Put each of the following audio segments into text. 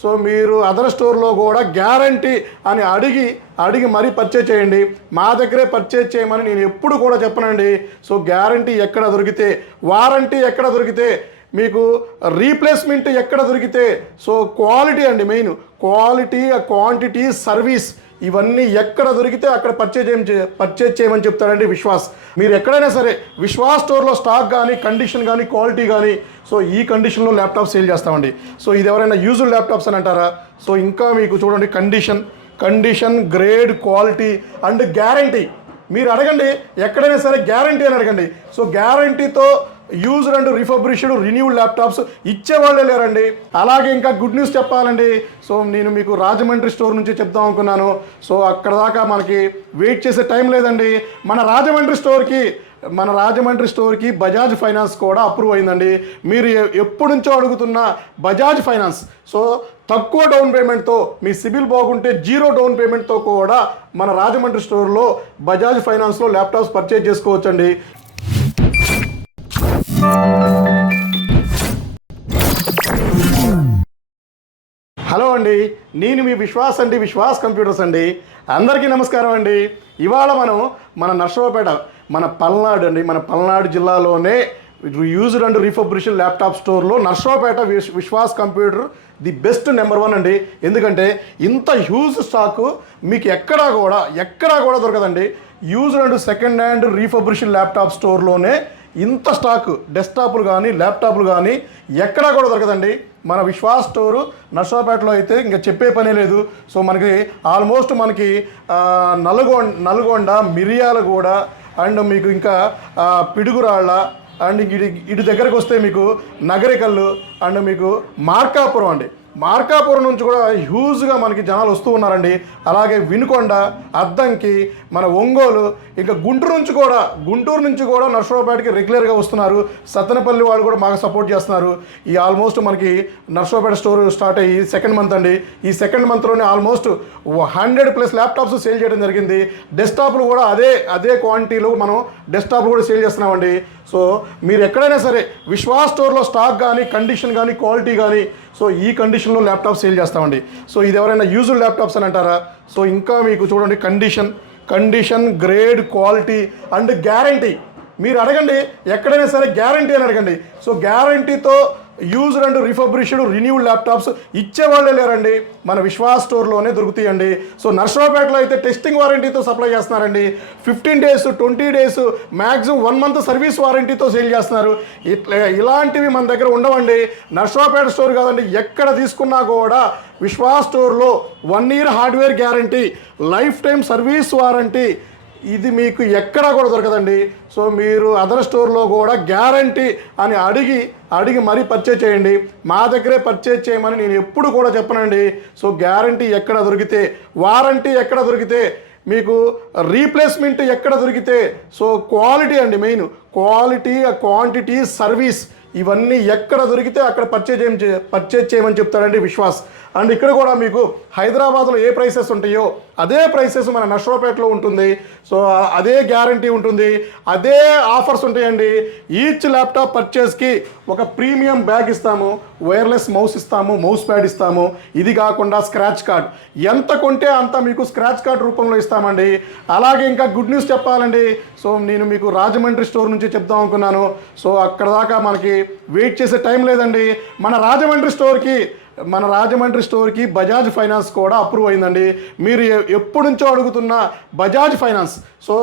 So మీరు other స్టోర్లో కూడా గ్యారంటీ అని అడిగి మరీ పర్చేజ్ చేయండి. మా దగ్గరే పర్చేజ్ చేయమని నేను ఎప్పుడు కూడా చెప్పనండి. సో గ్యారంటీ ఎక్కడ దొరికితే, వారంటీ ఎక్కడ దొరికితే, మీకు రీప్లేస్మెంట్ ఎక్కడ దొరికితే, సో క్వాలిటీ అండి మెయిన్, క్వాలిటీ, క్వాంటిటీ, సర్వీస్ ఇవన్నీ ఎక్కడ దొరికితే అక్కడ పర్చేజ్ చేయమని చెప్తాడండి విశ్వాస్. మీరు ఎక్కడైనా సరే విశ్వాస్ స్టోర్లో స్టాక్ కానీ, కండిషన్ కానీ, క్వాలిటీ కానీ, సో ఈ కండిషన్లో ల్యాప్టాప్ సేల్ చేస్తామండి. సో ఇది ఎవరైనా యూజ్డ్ ల్యాప్టాప్స్ అని అంటారా? సో ఇంకా మీకు చూడండి condition, grade, quality and guarantee. మీరు అడగండి, ఎక్కడైనా సరే గ్యారంటీ అని అడగండి. సో గ్యారంటీతో used and refurbished renewed laptops ఇచ్చేవాళ్ళే లేరండి. అలాగే ఇంకా గుడ్ న్యూస్ చెప్పాలండి. సో నేను మీకు రాజమండ్రి స్టోర్ నుంచి చెప్దాం అనుకున్నాను. సో అక్కడ దాకా మనకి వెయిట్ చేసే టైం లేదండి. మన రాజమండ్రి స్టోర్కి బజాజ్ ఫైనాన్స్ కూడా అప్రూవ్ అయిందండి. మీరు ఎప్పటి నుంచో అడుగుతున్న బజాజ్ ఫైనాన్స్, సో తక్కువ డౌన్ పేమెంట్తో, మీ సిబిల్ బాగుంటే 0 డౌన్ పేమెంట్తో కూడా మన రాజమండ్రి స్టోర్లో బజాజ్ ఫైనాన్స్లో ల్యాప్టాప్స్ పర్చేజ్ చేసుకోవచ్చండి. హలో అండి, నేను మీ విశ్వాస్ కంప్యూటర్స్ అండి. అందరికీ నమస్కారం అండి. ఇవాళ మన నర్సరావుపేట, మన పల్నాడు జిల్లాలోనే యూజ్డ్ అండ్ రిఫర్బిష్డ్ ల్యాప్టాప్ స్టోర్లో Narasaraopet Vishwas computer the best number 1 అండి. ఎందుకంటే ఇంత హ్యూజ్ స్టాకు మీకు ఎక్కడా కూడా దొరకదండి. Used and second hand refurbished laptop స్టోర్లోనే ఇంత స్టాక్, డెస్క్టాప్లు కానీ, ల్యాప్టాప్లు కానీ ఎక్కడా కూడా దొరకదండి. మన విశ్వాస్ స్టోరు నర్సరావుపేటలో అయితే ఇంకా చెప్పే పనే లేదు. సో మనకి ఆల్మోస్ట్ నల్గొండ, మిర్యాలగూడ అండ్ మీకు ఇంకా పిడుగురాళ్ళ అండ్ ఇటు దగ్గరకు వస్తే మీకు నగరికల్లు అండ్ మీకు మార్కాపురం నుంచి కూడా హ్యూజ్గా మనకి జనాలు వస్తూ ఉన్నారండి. అలాగే వినుకొండ, అద్దంకి, మన ఒంగోలు, ఇంకా గుంటూరు నుంచి కూడా నర్సరావుపేటకి రెగ్యులర్గా వస్తున్నారు. సత్తెనపల్లి వాళ్ళు కూడా బాగా సపోర్ట్ చేస్తున్నారు. ఈ ఆల్మోస్ట్ మనకి నర్సరావుపేట స్టోర్ స్టార్ట్ అయ్యి 2nd మంత్ అండి. ఈ 2nd మంత్లోనే ఆల్మోస్ట్ 100+ ల్యాప్టాప్స్ సేల్ చేయడం జరిగింది. డెస్క్టాప్లు కూడా అదే క్వాంటిటీలో మనం డెస్క్టాప్లు కూడా సేల్ చేస్తున్నామండి. సో మీరు ఎక్కడైనా సరే విశ్వాస్ స్టోర్లో స్టాక్ కానీ, కండిషన్ కానీ, క్వాలిటీ కానీ, సో ఈ కండిషన్లో ల్యాప్టాప్ సేల్ చేస్తామండి. సో ఇది ఎవరైనా యూజ్డ్ ల్యాప్టాప్స్ అని అంటారా? సో ఇంకా మీకు చూడండి condition, grade, quality and guarantee. మీరు అడగండి, ఎక్కడైనా సరే గ్యారంటీ అని అడగండి. సో గ్యారంటీతో used and refurbished renewed laptops ఇచ్చేవాళ్ళే లేరండి. మన విశ్వాస్ స్టోర్లోనే దొరుకుతాయండి. సో నర్సరావుపేటలో అయితే టెస్టింగ్ వారంటీతో సప్లై చేస్తున్నారండి. 15 days, 20 days, maximum 1 month service వారంటీతో సేల్ చేస్తున్నారు. ఇలాంటివి మన దగ్గర ఉండవండి. నర్సరావుపేట స్టోర్ కాదండి, ఎక్కడ తీసుకున్నా కూడా విశ్వాస్ స్టోర్లో 1 year hardware guarantee, life time service warranty, ఇది మీకు ఎక్కడా కూడా దొరకదండి. సో మీరు అదర్ స్టోర్లో కూడా గ్యారంటీ అని అడిగి మరీ పర్చేజ్ చేయండి. మా దగ్గరే పర్చేజ్ చేయమని నేను ఎప్పుడు కూడా చెప్పనండి. సో గ్యారంటీ ఎక్కడ దొరికితే, వారంటీ ఎక్కడ దొరికితే, మీకు రీప్లేస్మెంట్ ఎక్కడ దొరికితే, సో క్వాలిటీ అండి మెయిన్, క్వాలిటీ, క్వాంటిటీ, సర్వీస్ ఇవన్నీ ఎక్కడ దొరికితే అక్కడ పర్చేజ్ చేయమని చెప్తాడండి విశ్వాస్. అండ్ ఇక్కడ కూడా మీకు హైదరాబాద్లో ఏ ప్రైసెస్ ఉంటాయో అదే ప్రైసెస్ మన నర్సరావుపేటలో ఉంటుంది. సో అదే గ్యారంటీ ఉంటుంది, అదే ఆఫర్స్ ఉంటాయండి. ఈచ్ ల్యాప్టాప్ పర్చేస్కి ఒక ప్రీమియం బ్యాగ్ ఇస్తాము, వైర్లెస్ మౌస్ ఇస్తాము, మౌస్ ప్యాడ్ ఇస్తాము. ఇది కాకుండా స్క్రాచ్ కార్డ్, ఎంత కొంటే అంత మీకు స్క్రాచ్ కార్డ్ రూపంలో ఇస్తామండి. అలాగే ఇంకా గుడ్ న్యూస్ చెప్పాలండి. సో నేను మీకు రాజమండ్రి స్టోర్ నుంచి చెప్దాం అనుకున్నాను. సో అక్కడ దాకా మనకి వెయిట్ చేసే టైం లేదండి. మన రాజమండ్రి స్టోర్కి బజాజ్ ఫైనాన్స్ కూడా అప్రూవ్ అయిందండి. మీరు ఎప్పటి నుంచో అడుగుతున్న బజాజ్ ఫైనాన్స్, సో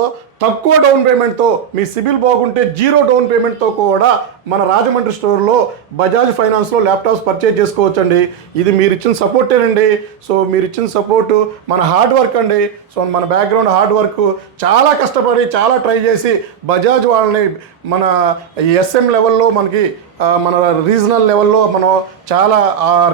తక్కువ డౌన్ పేమెంట్తో, మీ సిబిల్ బాగుంటే 0 డౌన్ పేమెంట్తో కూడా మన రాజమండ్రి స్టోర్లో బజాజ్ ఫైనాన్స్లో ల్యాప్టాప్స్ పర్చేజ్ చేసుకోవచ్చండి. ఇది మీరు ఇచ్చిన సపోర్టేనండి. సో మీరు ఇచ్చిన సపోర్టు మన హార్డ్ వర్క్ అండి. సో మన బ్యాక్గ్రౌండ్ హార్డ్ వర్క్, చాలా కష్టపడి చాలా ట్రై చేసి బజాజ్ వాళ్ళని మన ఎస్ఎం లెవెల్లో మనకి మన రీజనల్ లెవెల్లో మనం చాలా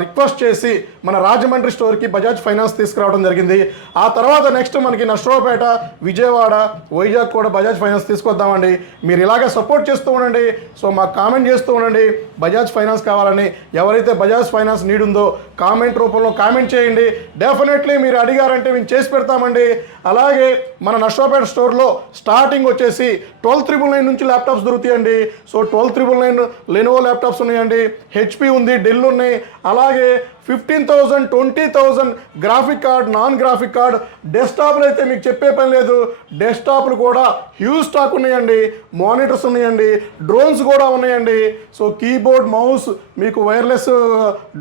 రిక్వెస్ట్ చేసి మన రాజమండ్రి స్టోర్కి బజాజ్ ఫైనాన్స్ తీసుకురావడం జరిగింది. ఆ తర్వాత నెక్స్ట్ మనకి నర్సరావుపేట, విజయవాడ, వైజాగ్ కూడా బజాజ్ ఫైనాన్స్ తీసుకొద్దామండి. మీరు ఇలాగే సపోర్ట్ చేస్తూ ఉండండి. సో మాకు కామెంట్ చేస్తూ ఉండండి బజాజ్ ఫైనాన్స్ కావాలని. ఎవరైతే బజాజ్ ఫైనాన్స్ నీడ్ ఉందో కామెంట్ రూపంలో కామెంట్ చేయండి. డెఫినెట్లీ మీరు అడిగారంటే మేము చేసి పెడతామండి. అలాగే మన నర్సరావుపేట స్టోర్లో స్టార్టింగ్ వచ్చేసి 12,999 నుంచి ల్యాప్టాప్స్ దొరుకుతాయండి. సో 12,999 లెనోవో ల్యాప్టాప్స్ ఉన్నాయండి, హెచ్పి ఉంది, డెల్ ఉన్నాయి, అలాగే 15,000 20,000 graphic card, non graphic card. డెస్క్టాప్లు అయితే మీకు చెప్పే పని లేదు, డెస్క్టాప్లు కూడా హ్యూజ్ స్టాక్ ఉన్నాయండి. మానిటర్స్ ఉన్నాయండి, డ్రోన్స్ కూడా ఉన్నాయండి. సో కీబోర్డ్, మౌస్, మీకు వైర్లెస్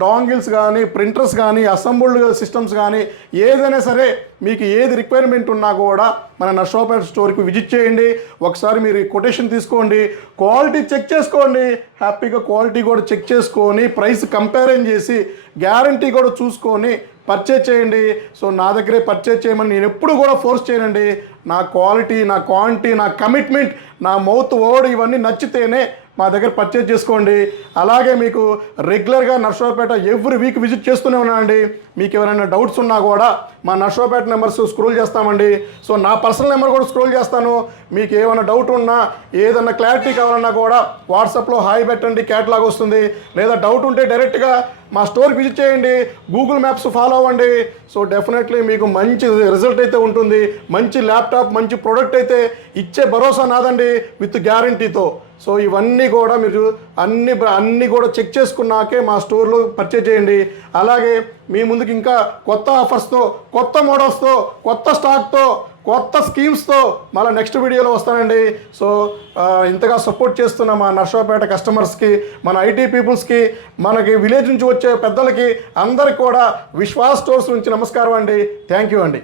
డాంగిల్స్ కానీ, ప్రింటర్స్ కానీ, అసెంబుల్డ్ సిస్టమ్స్ కానీ, ఏదైనా సరే మీకు ఏది రిక్వైర్మెంట్ ఉన్నా కూడా మన నర్సరావుపేట స్టోర్కి విజిట్ చేయండి. ఒకసారి మీరు కొటేషన్ తీసుకోండి, క్వాలిటీ చెక్ చేసుకోండి, హ్యాపీగా క్వాలిటీ కూడా చెక్ చేసుకొని ప్రైస్ కంపారిజన్ చేసి గ్యారంటీ కూడా చూసుకొని పర్చేజ్ చేయండి. సో నా దగ్గరే పర్చేజ్ చేయమని నేను ఎప్పుడు కూడా ఫోర్స్ చేయనండి. నా క్వాలిటీ, నా క్వాంటిటీ, నా కమిట్మెంట్, నా మౌత్ వర్డ్ ఇవన్నీ నచ్చితేనే మా దగ్గర పర్చేజ్ చేసుకోండి. అలాగే మీకు రెగ్యులర్గా నర్సరావుపేట ఎవ్రీ వీక్ విజిట్ చేస్తూనే ఉన్నానండి. మీకు ఎవరైనా డౌట్స్ ఉన్నా కూడా మా నర్సరావుపేట నెంబర్స్ స్క్రోల్ చేస్తామండి. సో నా పర్సనల్ నెంబర్ కూడా స్క్రోల్ చేస్తాను. మీకు ఏమైనా డౌట్ ఉన్నా, ఏదన్నా క్లారిటీ కావాలన్నా కూడా వాట్సాప్లో హాయ్ పెట్టండి, క్యాటలాగ్ వస్తుంది. లేదా డౌట్ ఉంటే డైరెక్ట్గా మా స్టోర్కి విజిట్ చేయండి, గూగుల్ మ్యాప్స్ ఫాలో అవ్వండి. సో డెఫినెట్లీ మీకు మంచి రిజల్ట్ అయితే ఉంటుంది. మంచి ల్యాప్టాప్, మంచి ప్రోడక్ట్ అయితే ఇచ్చే భరోసా నాదండి, విత్ గ్యారంటీతో. సో ఇవన్నీ కూడా మీరు అన్నీ కూడా చెక్ చేసుకున్నాకే మా స్టోర్లో పర్చేజ్ చేయండి. అలాగే మీ ముందుకు ఇంకా కొత్త ఆఫర్స్తో, కొత్త మోడల్స్తో, కొత్త స్టాక్తో, కొత్త స్కీమ్స్తో మళ్ళీ నెక్స్ట్ వీడియోలో వస్తానండి. సో ఇంతగా సపోర్ట్ చేస్తున్న మా నర్సరావుపేట కస్టమర్స్కి, మన ఐటీ పీపుల్స్కి, మనకి విలేజ్ నుంచి వచ్చే పెద్దలకి అందరికి కూడా విశ్వాస్ స్టోర్స్ నుంచి నమస్కారం అండి. థ్యాంక్ యూ అండి.